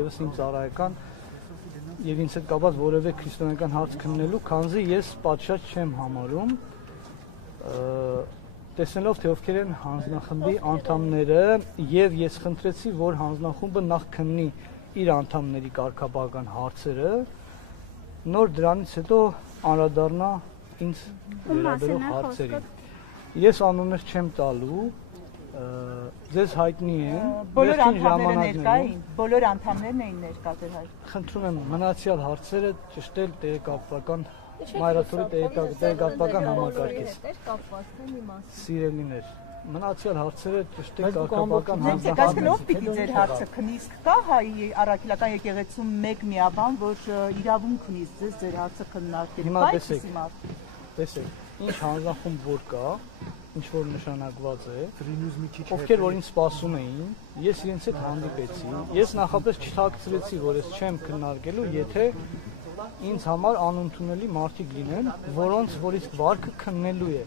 Եվս իմ ծառայական եւ ինձ հետ կապված որևէ քրիստոնեական հարց քննելու, քանզի ես պատշաճ չեմ համարում տեսնելով թե ովքեր են հանձնախմբի անդամները եւ ես խնդրեցի, որ հանձնախումբը նախ քննի իր անդամների կարգապահական հարցերը, նոր դրանից հետո անդրադառնա ինձ վերաբերող հարցերին։ Ես անուններ չեմ տալու, ձեզ հայտնի են, բոլոր անդամները ներկա էին, բոլոր անդամներն էին ներկա ձեր հայտ։ Խնդրում եմ մնացյալ հարցերը ճշտել տեղեկատվական մայրաթորի տեղեկատվական համակարգից։ Սիրելիներ, մնացյալ հարցերը ճշտել կարգապահական համակարգից։ Ով պիտի ձեր հարցը քնի, իսկ կա հայ առաքելական եկեղեցում մեկ միաբան, որ իրավունք ունի ձեր հարցը քննարկելու։ Տեսեք, ինչ հանձնախումբ որ կա, ինչ որ նշանակված է, ովքեր որ ինձ սպասում էին, ես իրենց հետ հանդիպեցի, ես նախապես չթաքցրեցի, որ ես չեմ քննարկելու, եթե ինձ համար անընդունելի մարդիկ լինեն, որոնց որ իսկ վարքը քննելու է։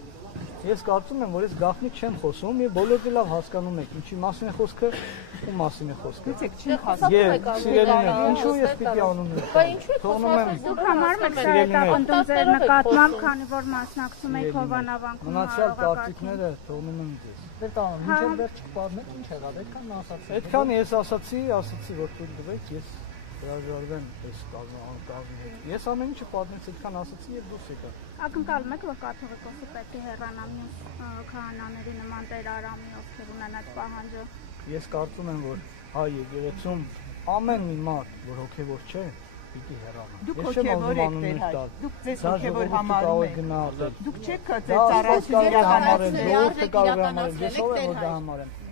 Ես կարծում եմ, որ ես գաղտնիք չեմ խոսում եւ բոլորը լավ հասկանում եք, ինչի մասին է խոսքը, ում մասին է խոսքը։ Եվ սիրելիներ, ինչու ես պիտի անուններ։ Թողնում եմ դուք համարում եք դա հետապնդում ձեր նկատմամբ, քանի որ մասնակցում եք հովանավանքում։ Մնացյալ կարծիքները թողնում եմ ձեզ։ Մինչև վերջ չպարնեք, ինչ եղավ, այդքան ասացի։ Այդքան ես ասացի, որ թույլ տվեք, ես հրաժարվեմ այս կազմի հետ։ Ես ամեն ինչը պատմեց, այդքան ասացի եւ դուրս եկա։ Ակնկալում եք, որ կաթողիկոսը պետք է հեռանա մյուս քահանաների նման Տեր Արամի, ովքեր ունեն այդ պահանջը։ Ես կարծում եմ, որ հայ եկեղեցում ամեն մի մարդ, որ հոգևոր չէ, պիտի հեռանա։ Դուք հոգևոր եք Տեր հայ։ Դուք ձեզ հոգևոր համարում եք։ Դուք չեք ձեր ծառայությունը իրականացրել։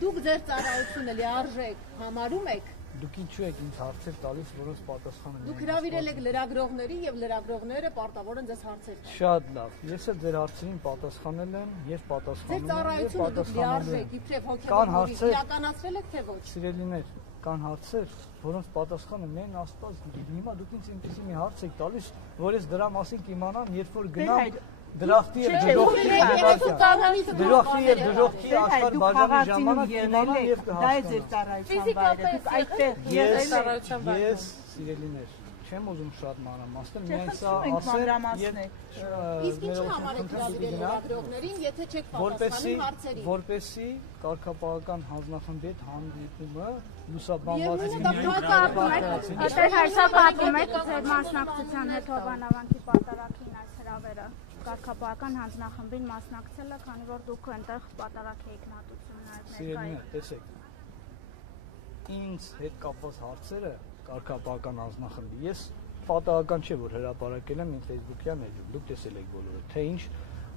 Դուք ձեր ծառայությունը լիարժեք համարում եք։ Դուք ինչու եք ինձ հարցեր տալիս, որոնց պատասխանը ունեն։ Դուք հրավիրել եք լրագրողների եւ լրագրողները պարտավոր են ձեզ հարցեր տալ։ Շատ լավ։ Ես էլ ձեր հարցերին պատասխանել եմ եւ պատասխանում եմ։ Ձեր ծառայությունը դուք լիարժեք, իբրև հոգեվոր իրականացրել եք թե ոչ։ Սիրելիներ, կան հարցեր, որոնց պատասխանը միայն Աստված գիտի։ Հիմա դուք ինձ այնպեսի մի հարց եք տալիս, որ ես դրա մասին կիմանամ, երբ որ գնամ Դրախտի եւ դժոխքի աշխարհ բաժանի ժամանակ իմանա եւ կհասկանա։ Դա է ձեր ծառայության վայրը։ Դուք այդտեղ ես սիրելիներ չեմ ուզում շատ մանրամասնել, միայն սա ասել իսկ ինչի համար եք հրավիրել լրագրողներին, եթե չեք պատասխանում հարցերին։ Որպեսզի կարգապահական հանձնախմբի հետ հանդիպումը լուսաբանված պատմում եք ձեր մասնակցության հետ հովանավանքի պատարագին այս հրավերը։ Կարգապահական հանձնախմբին մասնակցելը, քանի որ դուք այնտեղ պատարակ եք նատություն նաև Սիրելիներ, տեսեք։ Ինձ հետ կապված հարցերը կարգապահական հանձնախմբի։ Ես պատահական չէ, որ հրապարակել եմ իմ Facebook-յան էջում։ Դուք տեսել եք բոլորը, թե ինչ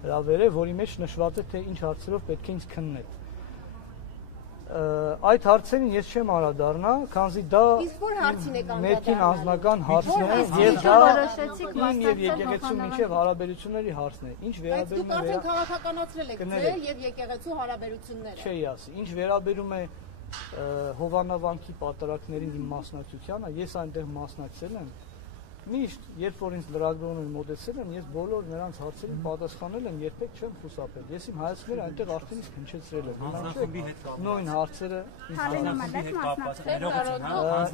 հրավեր է, որի մեջ նշված է, թե ինչ հարցերով պետք է ինձ քննել։ Այդ հարցերին ես չեմ անդրադառնա, քանզի դա ներքին անձնական հարցն է եւ դա իմ եւ եկեղեցու միջև հարաբերությունների հարցն է։ Ինչ վերաբերում է Դուք արդեն քաղաքականացրել եք ձեր եւ եկեղեցու հարաբերությունները։ Չի ասի, ինչ վերաբերում է հովանավանքի պատարակների իմ մասնակցությանը, ես այնտեղ մասնակցել եմ։ Միշտ, երբ որ ինձ լրագրողներ մոտեցել են, ես բոլոր նրանց հարցերին պատասխանել եմ, երբեք չեմ խուսափել։ Ես իմ հայացքները այնտեղ արդեն իսկ հնչեցրել եմ։ Նույն հարցերը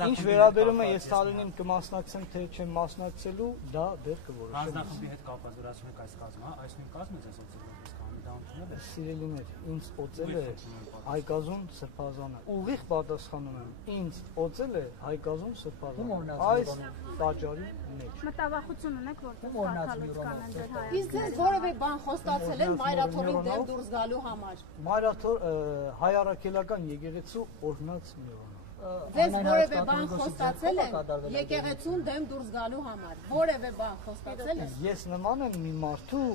ինչ վերաբերում է ես Թալինին կմասնակցեմ, թե չեմ մասնակցելու, դա դեռ կորոշեմ։ Հանձնախմբի հետ կապված որ ասում եք այս կազմը, այս նույն կազմը ձեզ օծել է Սիրելիներ, ինձ օծել է Հայկազուն Սրբազանը։ Ուղիղ պատասխանում եմ, ինձ օծել է Հայկազուն Սրբազանը։ Այս տաճարի մեջ։ Մտավախություն ունեք, որտեղ կաթալուց կանեն ձեր հայացքները։ Իսկ ձեզ որևէ բան խոստացել են մայրաթորին դեմ դուրս գալու համար։ Մայրաթոր հայ առաքելական եկեղեցու օրհնած միավորը։ Ձեզ որևէ բան խոստացել են եկեղեցուն դեմ դուրս գալու համար։ Որևէ բան խոստացել են։ Ես նման եմ մի մարդու,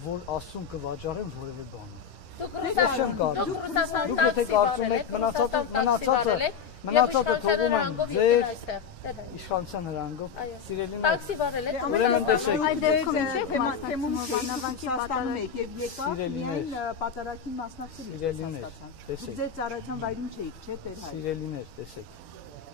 որ ասում կվաճառեմ որևէ բան։ Դուք եթե կարծում եք մնացածը թողում եմ ձեր իշխանության հրանգով, սիրելիներ, ուրեմն տեսեք։ Այդ դեպքում թեմում հովանավանքի պատանում եք եւ եկավ միայն պատարագին մասնակցելու։ Սիրելիներ, տեսեք։ Ձեր ծառայության վայրում չէիք, չէ՞ Տեր հայ։ Սիրելիներ, տեսեք։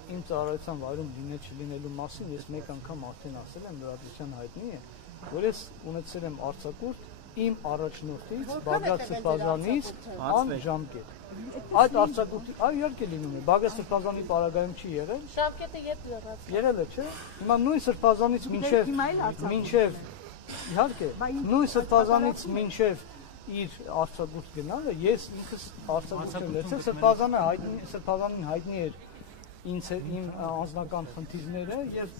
Իմ ծառայության վայրում լինել չլինելու մասին ես մեկ անգամ արդեն ասել եմ, լրատվության հայտնի է, որ ես ունեցել եմ արձակուրդ իմ առաջնորդից Բագրատ Սրբազանից անժամկետ։ Այդ արձակուրդի, այո, իհարկե լինում է, Բաղդադ Սրբազանի պարագայում չի եղել։ Շավկետը երբ եղած։ Եղել է, չէ՞։ Հիմա նույն Սրբազանից մինչև իհարկե, նույն Սրբազանից մինչև իր արձակուրդ գնալը, ես ինքս արձակուրդ եմ լեցել, Սրբազանին հայտնի էր իմ անձնական խնդիրները եւ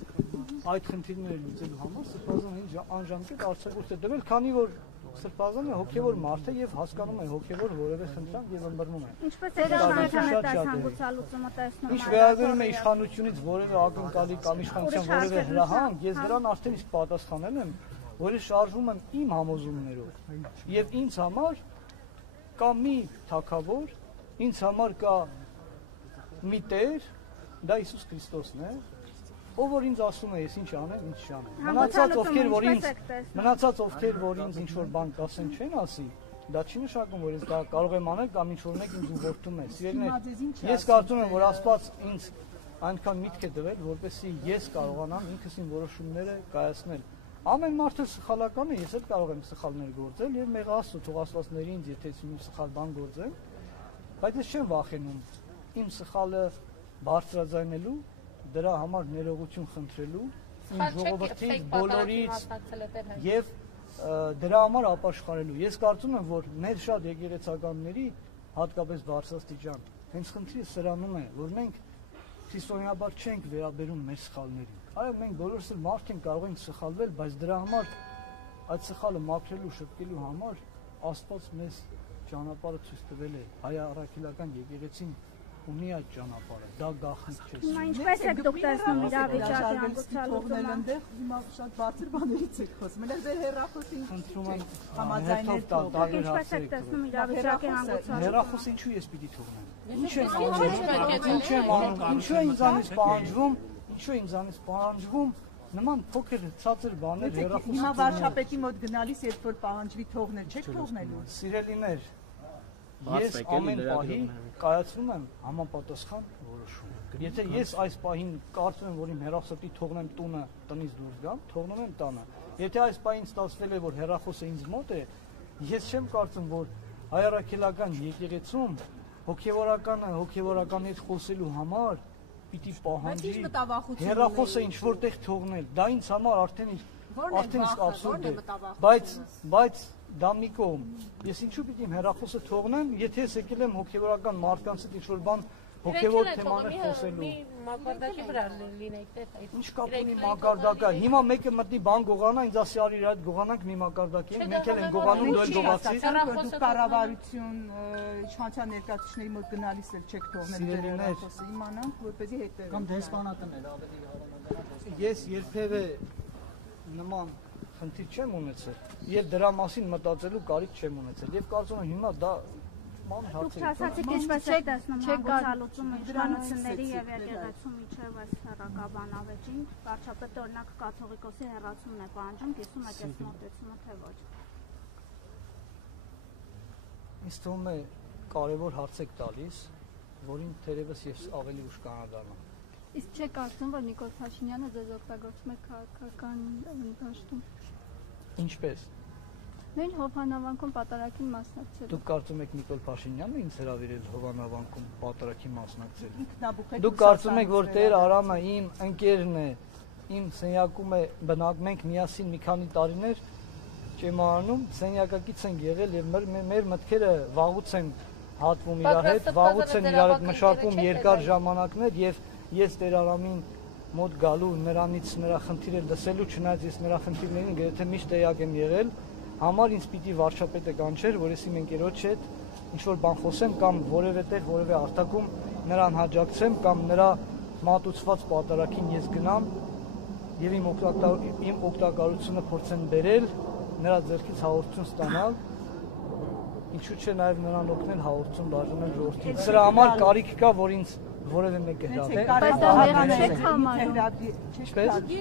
այդ խնդիրները լուծելու համար Սրբազանը անժամկետ արձակուրդ է տվել, քանի որ Սրբազանը հոգևոր մարդ է եւ հասկանում է հոգևոր որևէ խնդրանք եւ ըմբռնում է։ Ինչպես է իշխանության այդ հանգուցալուծումը տեսնում։ Ինչ վերաբերում է իշխանությունից որևէ ակնկալի կամ իշխանության որևէ հրահանգ, ես դրան արդեն իսկ պատասխանել եմ, որ ես շարժվում եմ իմ համոզումներով եւ ինձ համար կա մի թագավոր, ինձ համար կա մի Տեր, դա Հիսուս Քրիստոսն է, ով որ ինձ ասում է ես ինչ անեմ, ինչ չանեմ։ Մնացած ովքեր որ ինձ ինչ որ բան կասեն չեն ասի, դա չի նշանակում որ ես դա կարող եմ անել կամ ինչ որ մեկ ինձ ուղղորդում է։ Սիրելիներ, ես կարծում եմ որ Աստված ինձ այնքան միտք է տվել, որպեսզի ես կարողանամ ինքս իմ որոշումները կայացնել։ Ամեն մարդը սխալական է, ես էլ կարող եմ սխալներ գործել եւ մեղա Աստծո թող Աստվածների ինձ եթե իմ սխալ բան գործեմ, բայց ես չեմ վախենում իմ սխալը բարձրաձայնելու, դրա համար ներողություն խնդրելու, իմ ժողովրդի բոլորից եւ դրա համար ապաշխարելու։ Ես կարծում եմ, որ մեր շատ եկեղեցականների, հատկապես բարձրաստիճան, հենց խնդիրը սրանում է, որ մենք քրիստոնեաբար չենք վերաբերում մեր սխալներին։ Այո, մենք բոլորս էլ մարդ ենք, կարող ենք սխալվել, բայց դրա համար այդ սխալը մաքրելու, շտկելու համար Աստված մեզ ճանապարհը ցույց տվել է։ Հայ առաքելական եկեղեցին ունի այդ ճանապարհը, դա գաղտնիք չէ։ Հիմա ինչպես եք դուք տեսնում իրավիճակի հանգուցալուծումը։ Այնտեղ հիմա շատ բարձր բաներից եք խոսում։ Մենակ ձեր հեռախոսին խնդրում եմ համաձայնել տարբեր Ինչպես եք տեսնում իրավիճակի հանգուցալուծումը։ հեռախոսը ինչու ես պիտի թողնեմ։ Ինչ եմ անում, ինչու է ինձանից պահանջվում նման փոքր ցածր բաներ հեռախոսի։ Հիմա վարչապետի մոտ գնալիս երբ որ պահանջվի թողնել, չեք թողնելու։ Սիրելիներ, ես ամեն պահի կայացնում եմ համապատասխան որոշում։ Եթե ես այս պահին կարծում եմ, որ իմ հեռախոսի թողնեմ տունը, տնից դուրս գամ, թողնում եմ տանը։ Եթե այս պահին ստացվել է, որ հեռախոսը ինձ մոտ է, ես չեմ կարծում, որ հայ առաքելական եկեղեցում հոգևորականի հետ խոսելու համար պիտի պահանջի հեռախոսը ինչ որտեղ թողնել։ Դա ինձ համար արդեն իսկ աբսուրդ է։ Բայց դա մի կողմ։ Ես ինչու պիտի իմ հեռախոսը թողնեմ, եթե ես եկել եմ հոգևորական մարդկանց հետ ինչ որ բան հոգևոր թեմաներ խոսելու։ Մակարդակի վրա լինեք թե։ Ինչ կապ ունի մակարդակը։ Հիմա մեկը մտնի բան գողանա, ինձ ասի արի իր այդ գողանանք մի մակարդակի, մենք էլ ենք գողանում, դու էլ գողացի։ Դուք կառավարություն իշխանության ներկայացուցիչների մոտ գնալիս էլ չեք թողնել ձեր հեռախոսը, իմանանք, որպեսզի հետևենք։ Կամ դեսպանատներ ավելի հարաբերական։ Ես երբևէ նման խնդիր չեմ ունեցել եւ դրա մասին մտածելու կարիք չեմ ունեցել եւ կարծում եմ հիմա դա ման հարց է։ Դուք ասացիք ինչպես եք տեսնում հանգուցալուծումը իշխանությունների եւ եկեղեցու միջև այս հեռակաբանավեճին, վարչապետը օրինակ կաթողիկոսի հեռացումն է պահանջում, կիսում եք այս մոտեցումը թե ոչ։ Ինձ թվում է կարևոր հարց եք տալիս, որին թերևս ես ավելի ուշ կանադառնամ։ Իսկ չեք կարծում, որ Նիկոլ Փաշինյանը ձեզ օգտագործում է քաղաքական դաշտում։ Ինչպես։ Մենք Հովհաննավանքում պատարագին մասնակցել։ Դուք կարծում եք Նիկոլ Փաշինյանը ինձ հրավիրել Հովհաննավանքում պատարագի մասնակցել։ Ինքնաբուխ եք։ Դուք կարծում եք, որ Տեր Արամը իմ ընկերն է, իմ սենյակում է բնակ մենք միասին մի քանի տարիներ ճեմարանում, սենյակակից ենք եղել եւ մեր մտքերը վաղուց են հատվում իրար հետ, վաղուց են իրար հետ մշակում երկար ժամանակներ եւ ես Տեր Արամին մոտ գալու նրանից նրա խնդիրը լսելու, չնայած ես նրա խնդիրներին գրեթե միշտ տեղյակ եմ եղել, համար ինձ պիտի վարչապետը կանչեր, որ ես իմ ընկերոջ հետ ինչ որ բան խոսեմ կամ որևէ տեղ, որևէ արտակում նրան հաջակցեմ կամ նրա մատուցված պատարագին ես գնամ եւ իմ օգտակարությունը փորձեմ բերել, նրա ձեռքից հաղորդություն ստանալ, ինչու՞ չէ նաեւ նրան օգնել հաղորդություն բաժանել ժողովրդին։ Սրա համար կարիք կա, որ ինձ որևէ մեկը հրավիրի։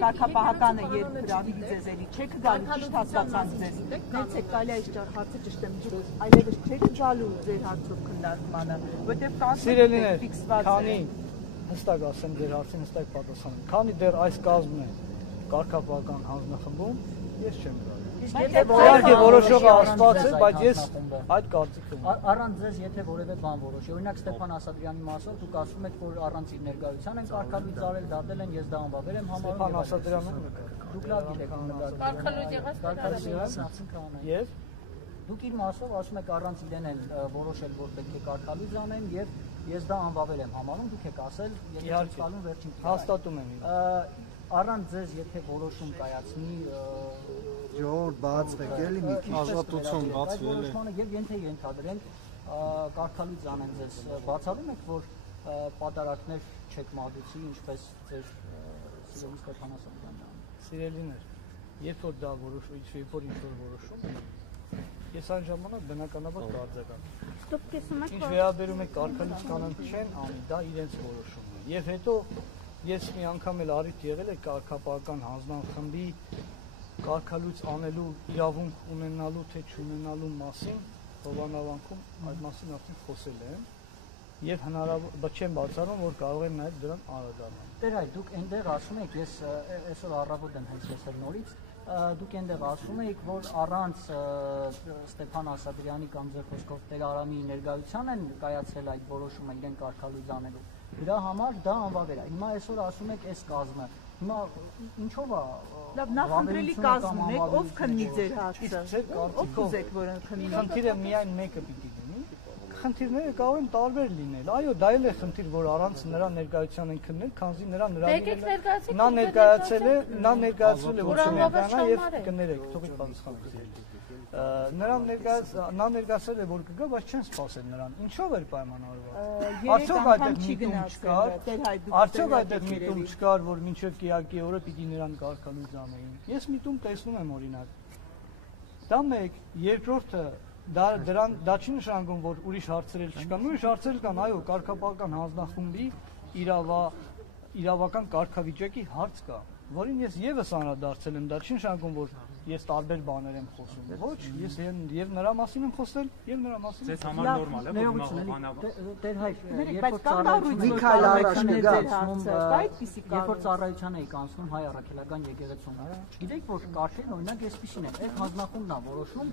Կարգապահականը երբ հրավիրի ձեզ էլի, չեք գալու ճիշտ հասկացան ձեզ։ Դենց եք գալի այս հարցը ճիշտ եմ, այլևս չեք գալու ձեր հարցով քննարկմանը, որտեղ Սիրելիներ, քանի հստակ ասեմ ձեր հարցին հստակ պատասխանեմ, քանի դեռ այս կազմն է կարգապահական հանձնախմբում, ես չեմ գալու։ Իհարկե որոշողը Աստված է, բայց ես այդ կարծիքով եմ։ Առանց ձեզ եթե որևէ բան որոշի, օրինակ Ստեփան Ասատրյանի մասով դուք ասում եք, որ առանց իր ներկայության են կարգալույց արել, դատել են, ես դա անվավեր եմ համարում։ Ստեփան Ասատրյանը դուք լավ գիտեք Կարգալույց եղած Եվ դուք իր մասով ասում եք առանց իրեն են որոշել, որ պետք է կարգալույց անեն եւ ես դա անվավեր եմ համարում, դուք եք ասել, եթե ցալուն վերջին հաստատում եմ։ Առանց ձեզ եթե որոշում կայացնի ժողովուրդ բացվեք էլի մի քիչ ազատություն բացվել է եւ ենթադրենք կարգալույց անեն ձեզ բացառում եք, որ պատարակներ չեք մատուցի, ինչպես ձեր սիրելի Ստեփան Ասատրյանն Սիրելիներ, երբ որ դա ինչ-որ որոշում ես այն ժամանակ բնականաբար կարծական։ Դուք կիսում եք, Ինչ վերաբերում է կարգալույց կանանց չեն անի, դա իրենց որոշումն է։ Եվ հետո ես մի անգամ էլ առիթ եղել է կարգապահական հանձնախմբի կարգալույց անելու իրավունք ունենալու թե չունենալու մասին Հովանավանքում այդ մասին արդեն խոսել եմ եւ հնարավոր չեմ բացառում, որ կարող եմ նաեւ դրան անդրադառնալ։ Տեր այ դուք այնտեղ ասում եք, ես այսօր առավոտ եմ հենց լսել նորից, դուք այնտեղ ասում եք, որ առանց Ստեփան Ասատրյանի կամ ձեր խոսքով Տեր Արամի ներկայության են կայացել այդ որոշումը իրեն կարգալույց անելու։ Դրա համար դա անվավեր է։ Հիմա այսօր ասում եք այս կազմը։ Հիմա ինչով է Լավ, նախընտրելի կազմ ունեք, ով քննի ձեր հարցը։ Ով ուզեք, որ քննի։ Խնդիրը միայն մեկը պիտի լինի։ Խնդիրները կարող են տարբեր լինել։ Այո, դա էլ է խնդիր, որ առանց նրա ներկայության են քննել, քանզի նա ներկայացել է, որ չներկայանա եւ կներեք, թողեք պատասխանել։ Նա ներկայացել է, որ կգա, բայց չեն սպասել նրան։ Ինչով էր պայմանավորված։ Արդյոք այդտեղ միտում չկար, որ մինչև կիրակի օրը պիտի նրան կարգալույց անեին։ Ես միտում տեսնում եմ օրինակ։ Դա մեկ, երկրորդը դա չի նշանակում, որ ուրիշ հարցեր չկան։ Ուրիշ հարցեր կան, այո, կարգապահական հանձնախմբի իրավական կարգավիճակի հարց կա, որին ես եւս անդրադարձել եմ, դա չի նշանակում, որ ես տարբեր բաներ եմ խոսում։ Ոչ, ես եւ նրա մասին եմ խոսել, եւ նրա մասին։ Ձեզ համար նորմալ է, որ բանավար։ Տեր հայ, երբ որ ծառայության էիք անցնում հայ առաքելական եկեղեցում, գիտեք որ կարգին օրինակ այսպեսին է, այդ հանձնախումբն է որոշում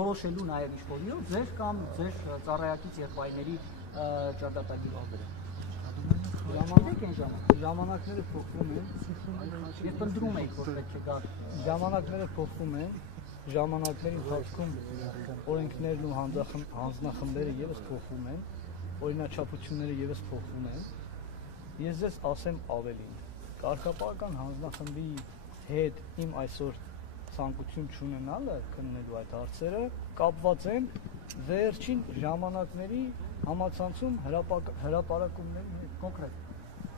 որոշելու նաեւ ինչ-որ ձեր կամ ձեր ծառայակից եղբայրների ճակատագիրը։ Ժամանակները փոխվում են, Երբ ընտրում եք, որ պետք է գա, ժամանակները փոխվում են, ժամանակների ընթացքում օրենքներն ու հանձնախմբերը եւս փոխվում են, օրինաչափությունները եւս փոխվում են։ Ես ձեզ ասեմ ավելին, կարգապահական հանձնախմբի հետ իմ այսօր ցանկություն չունենալը քննելու այդ հարցերը կապված են վերջին ժամանակների համացանցում հրապարակումների հետ կոնկրետ։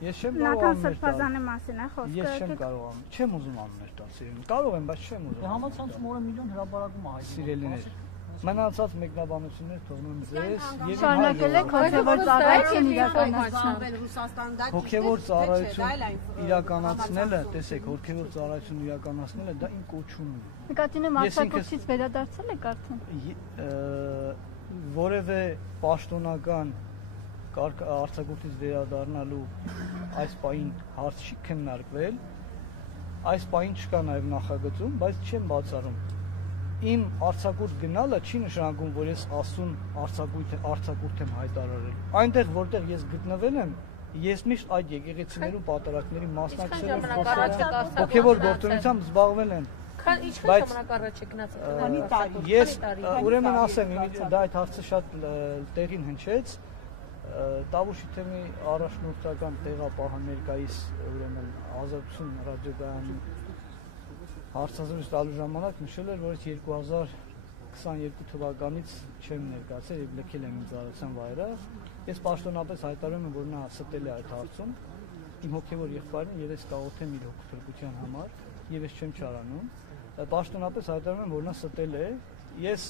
Ես չեմ կարող Սրբազանի մասին է խոսքը։ Ես չեմ կարող, չեմ ուզում աններ տալ սիրելին։ Կարող եմ, բայց չեմ ուզում։ Համացանցում օրը միլիոն հրապարակում է հայտնի։ Սիրելիներ, մնացած մեկնաբանություններ թողնում ձեզ եւ շարունակել եք հոգեվոր ծառայություն իրականացնել Ռուսաստան դա հոգեվոր ծառայություն իրականացնելը, տեսեք, հոգեվոր ծառայություն իրականացնելը դա իմ կոչումն է։ Նկատի ունեմ արձակուրդից վերադարձել եք արդեն։ Որևէ պաշտոնական արձակուրդից վերադառնալու այս պահին հարց չի քննարկվել, այս պահին չկա նաև նախագծում, բայց չեմ բացառում։ Իմ արձակուրդ գնալը չի նշանակում, որ ես ասուն արձակուրդ եմ հայտարարել։ Այնտեղ, որտեղ ես գտնվել եմ, ես միշտ այդ եկեղեցիներու պատարակների մասնակցել եմ, հոգևոր գործունեությամբ զբաղվել եմ։ Ինչքան ժամանակ առաջ է գնացել։ Ես ուրեմն ասեմ, դա այդ հարցը շատ տեղին հնչեց։ Տավուշի թեմի առաջնորդական տեղապահը ներկայիս ուրեմն Ազատություն ռադիոկայանի հարցազրույց տալու ժամանակ նշել էր, որ 2022 թվականից չեմ ներկայացել եւ լքել եմ ինձ արարության վայրը։ Ես պաշտոնապես հայտարարում եմ, որ նա ստել է այդ հարցում։ Իմ հոգեվոր եղբայրն եւ ես կաղոթեմ իր հոգեվորության համար եւ ես չեմ չարանում։ Պաշտոնապես հայտարարում եմ, որ նա ստել է։ Ես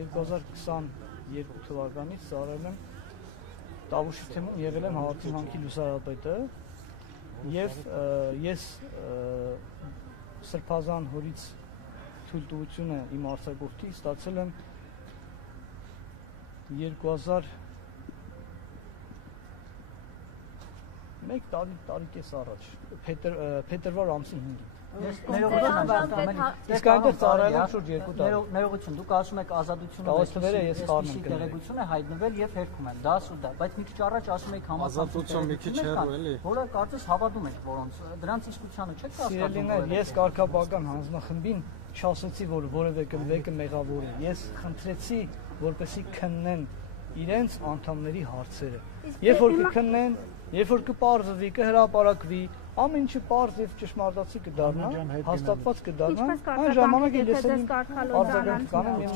2022 թվականից ծառայել եմ Տավուշի թեմում, եղել եմ Հաղորդին հանքի լուսարապետը եւ ես Սրբազան հորից թույլտվությունը իմ արձակուրդի ստացել եմ 2000 1 տարի առաջ, փետրվար ամսի 5-ին։ Իսկ այնտեղ ծառայել եմ շուրջ 2 տարի։ Ներողություն, դուք ասում եք ազատությունը տեղեկություն է հայտնվել եւ հերքում են, դա սուտ է, բայց մի քիչ առաջ ասում եք Ազատություն մի քիչ հեռու էլի։ Որը կարծես հավատում եք որոնց, դրանց իսկությանը չեք հասկանում։ Սիրելիներ, ես կարգապահական հանձնախմբին չասեցի, որ որևէ կնվեկը մեղավոր է։ Ես խնդրեցի, որպեսզի քննեն իրենց անդամների հարցերը։ Երբ որ կքննեն, երբ որ կպարզվի, կհրապարակվի, ամեն ինչը պարզ եւ ճշմարտացի կդառնա, հաստատված կդառնա, այն ժամանակ ես արձագանք կանեմ իմ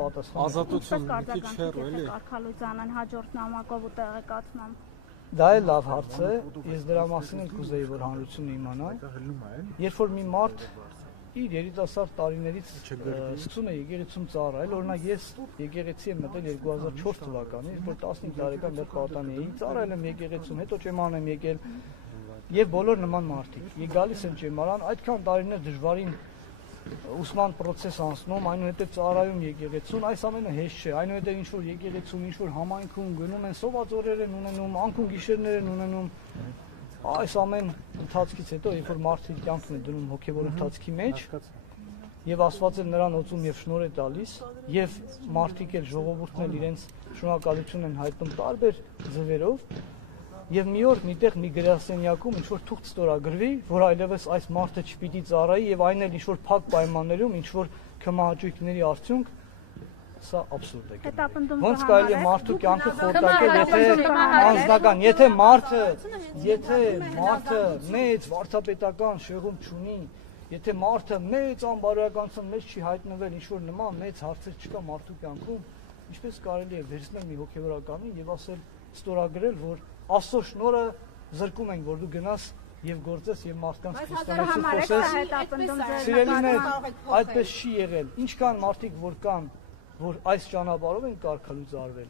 պատասխանը։ Ազատություն մի քիչ հեռու էլի։ Կարգալույցանան հաջորդ նամակով ու տեղեկացմամբ։ Դա էլ լավ հարց է, ես դրա մասին էլ կուզեի, որ հանրությունը իմանա։ Երբ որ մի մարդ իր երիտասարդ տարիներից սկսում է եկեղեցում ծառայել, օրինակ ես եկեղեցի եմ մտել 2004 թվականին, որ 15 տարեկան դեռ պատանի էի, ծառայել եմ եկեղեցում, հետո ճեմարան եմ եկել եւ բոլոր նման մարդիկ։ Եկ գալիս են ճեմարան, այդքան տարիներ դժվարին ուսման process անցնում, այնուհետև ծառայում եկեղեցուն, այս ամենը հեշտ չէ, այնուհետև ինչ որ եկեղեցում, ինչ որ համայնքում գնում են սոված օրեր են ունենում, անկում գիշերներ են ունենում, այս ամեն ընթացքից հետո, երբ որ մարդը իր կյանքն է դնում հոգևոր ընթացքի մեջ, եւ Աստված էլ նրան օծում եւ շնորհ է տալիս, եւ մարդիկ էլ ժողովուրդն էլ իրենց շնորհակալություն են հայտնում տարբեր ձևերով, եւ մի օր միտեղ մի գրասենյակում ինչ որ թուղթ ստորագրվի, որ այլևս այս մարդը չպիտի ծառայի եւ այն էլ ինչ որ փակ պայմաններում, ինչ որ քմահաճույքների արդյունք, սա աբսուրդ է։ Ոնց կարելի է մարդու կյանքը խորտակել, եթե անձնական, եթե մարդը մեծ վարդապետական շեղում չունի, եթե մարդը մեծ անբարոյականության մեջ չի հայտնվել, ինչ որ նման մեծ հարցեր չկա մարդու կյանքում, ինչպես կարելի է վերցնել մի հոգևորականին եւ ասել ստորագրել, որ Աստծո շնորհը զրկում ենք, որ դու գնաս եւ գործես եւ մարդկանց քրիստոնեություն խոսես։ Սիրելիներ, այդպես չի եղել։ Ինչքան մարդիկ որ կան, որ այս ճանապարհով են կարգալույց արվել։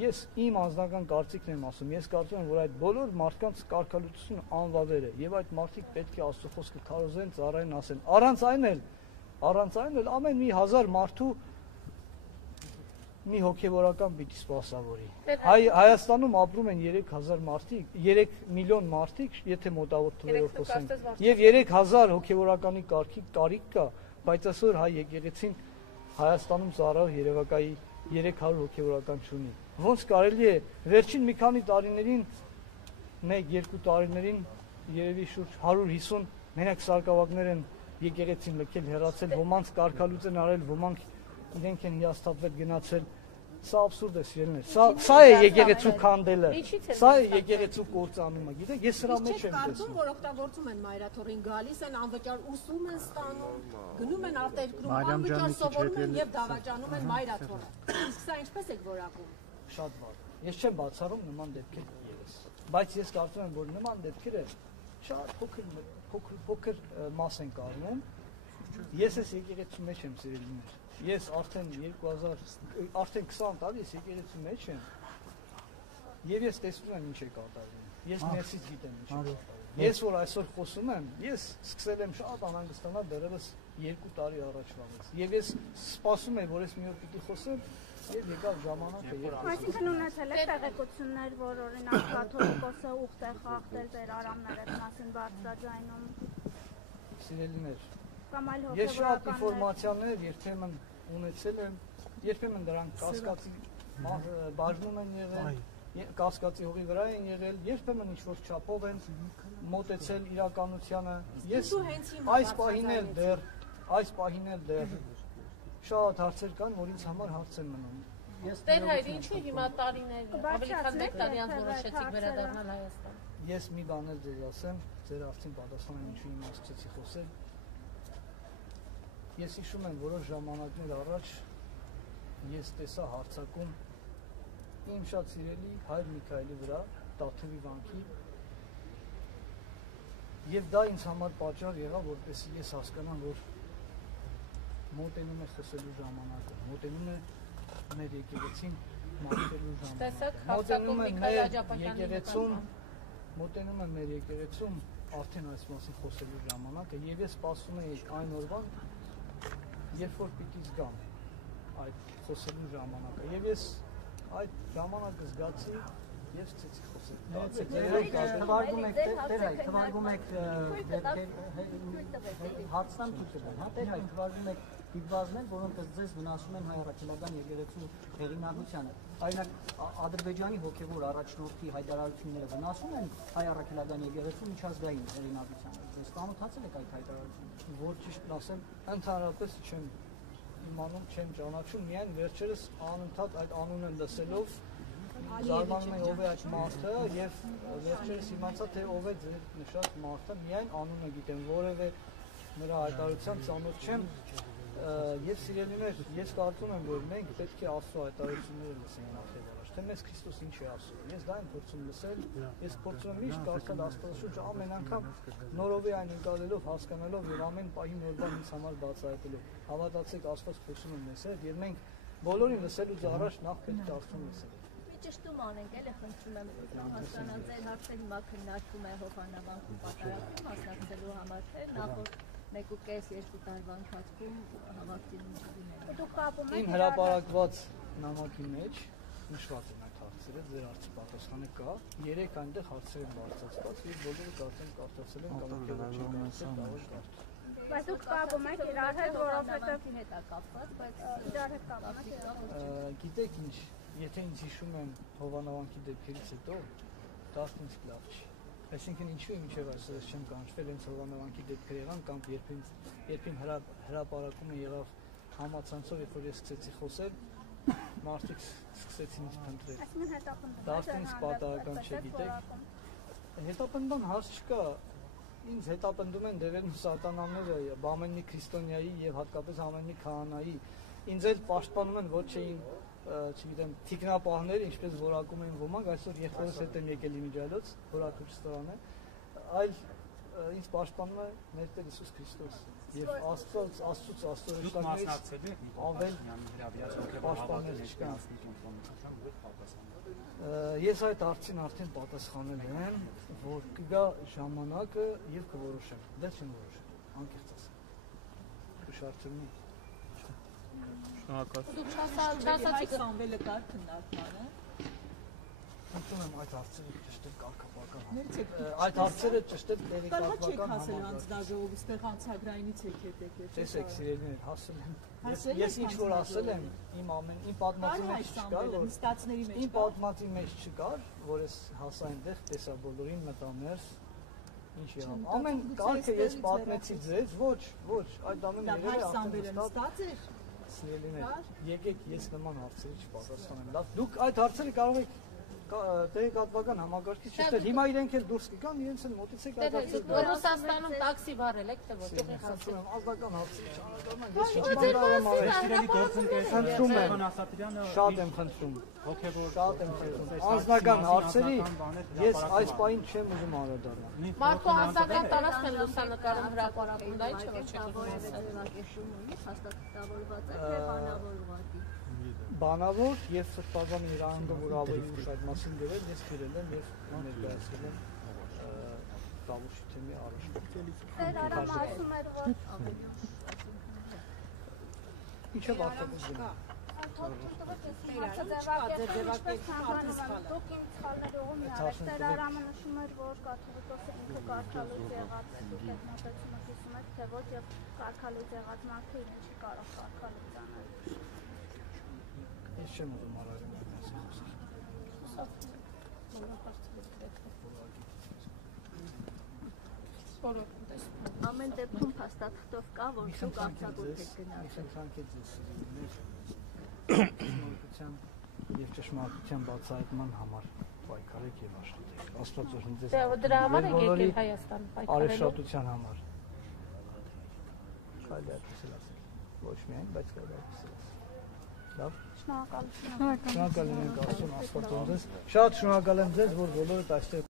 Ես իմ անձնական կարծիքն եմ ասում, ես կարծում եմ, որ այդ բոլոր մարդկանց կարգալույցությունը անվավեր է եւ այդ մարդիկ պետք է Աստծո խոսքը քարոզեն, ծառայեն, ասեն։ Առանց այն էլ ամեն մի 1000 մարդու մի հոգևորական պիտի սպասավորի։ Հայաստանում ապրում են 3000 մարդիկ, 3 միլիոն մարդիկ, եթե մոտավոր թվերով խոսենք, եւ 3000 հոգևորականի կարիք կա, բայց այսօր հայ եկեղեցին Հայաստանում ծառայող երևակայի 300 հոգևորական չունի։ Ոնց կարելի է վերջին մի քանի տարիներին, 1-2 տարիներին երևի շուրջ 150 մենակ սարկավակներ են եկեղեցին լքել, հեռացել, ոմանց կարգալույց են արել, ոմանք իրենք են հիասթափվել գնացել, սա աբսուրդ է սիրելիներ, սա է եկեղեցու քանդելը, սա է եկեղեցու կործանումը, գիտեք, ես սրա մեջ եմ տեսնում, որ օգտագործում են մայրաթորին, գալիս են անվճար ուսում են ստանում, գնում են արտերկրում, անվճար սովորում են եւ դավաճանում են մայրաթորը։ Իսկ սա ինչպես եք որակում։ Շատ վատ։ Ես չեմ բացառում նման դեպքեր եւս, բայց ես կարծում եմ, որ նման դեպքերը շատ փոքր մաս են կազմում։ Ես այս եկեղեցու մեջ եմ սիրելիներ։ Ես արդեն 20 տարի ես եկեղեցու մեջ եմ եւ ես տեսնում եմ ինչ է կատարվում։ Ես ներսից գիտեմ ինչ է կատարվում։ Ես որ այսօր խոսում եմ, ես սկսել եմ շատ անհանգստանալ դեռևս 2 տարի առաջվանից։ Եվ ես սպասում եմ, որ ես մի օր պիտի խոսեմ եւ եկավ ժամանակը։ Այսինքն ունեցել եք տեղեկություններ, որ օրինակ կաթոլիկոսը ուխտ է խախտել ձեր արամներ այդ մասին բարձրաձայնում։ Սիրելիներ, կամ այլ ես շատ ինֆորմացիաներ երբեմն ունեցել եմ, երբեմն դրանք կասկածի բաժնում են եղել, կասկածի հողի վրա են եղել, երբեմն ինչ-որ չափով են մոտեցել իրականությանը։ Ես այս պահին էլ դեռ շատ հարցեր կան, որ ինձ համար հարց են մնում։ Տեր հայր, ինչու հիմա տարիներ, ավելի քան 1 տարի անց որոշեցիք վերադառնալ Հայաստան։ Ես մի բան էլ ձեզ ասեմ, ձեր արդեն պատասխանեմ ինչու հիմա սկսեցի խոսել։ Ես հիշում եմ որոշ ժամանակներ առաջ ես տեսա հարձակում իմ շատ սիրելի Հայր Միքայելի վրա, Տաթևի վանքի, եւ դա ինձ համար պատճառ եղավ, որպեսզի ես հասկանամ, որ մոտենում է խոսելու ժամանակը, մոտենում է մեր եկեղեցին մատչելու ժամանակը, մոտենում է մեր եկեղեցում արդեն այս մասին խոսելու ժամանակը, եւ ես սպասում եի այն օրվան, երբ որ պիտի զգամ այդ խոսելու ժամանակը, եւ ես այդ ժամանակը զգացի եւ սկսեցի խոսել։ Թվարկում եք, թվարկում եք հարցնամ դուք, հա, տեր հայ, թվարկում եք դիպվածներ, որոնք ձեզ վնասում են հայ առաքելական եկեղեցու հեղինակությանը։ Օրինակ Ադրբեջանի հոգևոր առաջնորդի հայտարարությունները վնասում են հայ առաքելական եկեղեցու միջազգային հեղինակությանը։ Ձեզ ծանոթացել եք այդ հայտարարությունները։ Որ ճիշտ ասեմ, ընդհանրապես չեմ իմանում, չեմ ճանաչում, միայն վերջերս անընդհատ այդ անունը լսելով զարմանում եմ ով է այդ մարդը եւ վերջերս իմացա թե ով է ձեր նշած մարդը, միայն անունը գիտեմ, որևէ նրա հայտարարությամբ ծանոթ չեմ եւ սիրելիներ, ես կարծում եմ, որ մենք պետք է Աստծո հայտարարությունները լսենք նախ առաջ, թե մեզ Քրիստոս ինչ է ասում։ Ես դա եմ փորձում լսել, ես փորձում եմ միշտ կարդալ Աստվածաշունչը ամեն անգամ նորովի այն ընկալելով, հասկանալով եւ ամեն պահի նոր բան ինձ համար բացահայտելով։ Հավատացեք, Աստված խոսում է մեզ հետ եւ մենք բոլորին լսելուց առաջ նախ պետք է Աստծուն լսել։ Ճշտում անենք, էլի խնդրում եմ հասկանալ ձեր հարցերը հիմա քննարկվում է հովանավանքում պատարագում մասնակցելու համար, թե նախորդ 1.5-2 տարվա ընթացքում հավաքտին ունեցել։ Դուք կապում եք Իմ հրապարակված նամակի մեջ նշված են այդ հարցերը, ձեր հարցի պատասխանը կա, 3 այնտեղ հարցեր են բարձրացված եւ բոլորը կարծեմ կարդացել են կամ կարդացել։ Բայց դուք կապում եք իրար հետ, որովհետեւ հետ է կապված, բայց իրար հետ կապում եք։ Գիտեք ինչ, եթե ինձ հիշում եմ Հովանավանքի դեպքերից հետո, դա ինձ լավ չի։ Այսինքն ինչու մինչև այսօր ես չեմ կանչվել, հենց Հովանավանքի դեպքեր եղան կամ երբ հրապարակումը եղավ համացանցով, երբ որ ես սկսեցի խոսել, մարդիկ սկսեցին ինձ փնտրել։ Այսինքն հետապնդում Դա ինձ պատահական չէ, գիտեք։ Հետապնդման հարց չկա։ Ինձ հետապնդում են դերերն ու սատանաները, Բամեննի քրիստոնյայի եւ հատկապես Ամեննի քահանայի։ Ինձ էլ պաշտպանում են ոչ չէին չգիտեմ, թիկնապահները, ինչպես որակում են ոմանք, այսօր եղբորս հետ եմ եկել իմիջիալոց, որակուչ ստորան է, այլ ինձ պաշտպանում է մեր Տեր Հիսուս Քրիստոս եւ Աստծուց աստորոշտակներից ավել պաշտպաններ չկան։ Ես այդ հարցին արդեն պատասխանել եմ, որ կգա ժամանակը եւ կորոշեմ, դա չեմ որոշել, անկեղծ ասեմ։ Ուշադրություն Դուք չասացիք Սամվելը կար քննարկմանը։ Խնդրում եմ այդ հարցերը ճշտել կարգապահական։ Այդ հարցերը ճշտել կարգապահական հանձնաժողովի ստեղ անցագրայինից եկեք եկեք։ Տեսեք, սիրելիներ, հասել եմ։ Ես ինչ որ ասել եմ, իմ պատմածի մեջ չկար, որ ստացների մեջ։ Իմ պատմածի մեջ չկար, որ ես հասա այնտեղ, տեսա բոլորին մտա ներս։ Ինչ եղավ։ Ամեն կարգը ես պատմեցի ձեզ, ոչ, այդ ամենը երևի արդեն ստաց էր։ Սիրելիներ, եկեք ես նման հարցերի չպատասխանեմ։ Լավ, դուք այդ հարցերը կարող եք տեղեկատվական համակարգից շփվել։ Հիմա իրենք էլ դուրս կգան, իրենց էլ մոտեցեք այդ հարցերը։ Ռուսաստանում տաքսի վարել եք, թե ոչ։ Խնդրում եմ, ազգական հարցեր չանցնեմ։ Ես շփման գործում շատ եմ խնդրում։ Շատ եմ խնդրում։ Անձնական հարցերի ես այս պահին չեմ ուզում անդրադառնալ։ Մարդու անձնական տարածք են լուսանկարում հրապարակում, դա ինչ է Բանավոր եւ սրբազան իրանդը, որ ավելի ուշ այդ մասին գրել, ես գրել եմ եւ ներկայացրել եմ Տավուշի թեմի առաջնորդի։ Ձեր Արամը ասում էր, որ Ինչը վարտակից գնում։ Դուք իմ սխալների ուղում յարեք, Տեր Արամը նշում էր, որ կաթողիկոսը ինքը կարգալուց եղած, դուք այդ մոտեցումը կիսում եք, թե ոչ եւ կարգալուց եղած մարդը իրեն չի կարող կարգալուց անել։ Ես չեմ ուզում արարել Ամեն դեպքում փաստաթղթով կա, որ դուք արձակուրդ եք գնացել։ Մի խնդրանք է ձեզ սիրելիներ, եւ ճշմարտության բացահայտման համար պայքարեք եւ աշխատեք։ Աստված օրհնի ձեզ։ Դրա համար եք եկել Հայաստան պայքարելու։ Արևշատության համար։ Կարելի է ասել, ոչ միայն, բայց կարելի է ասել։ Լավ։ Շնորհակալություն։ Շնորհակալ եմ Աստծուն, Աստված օրհնի ձեզ։ Շատ շնորհակալ եմ ձեզ, որ բոլորդ այստեղ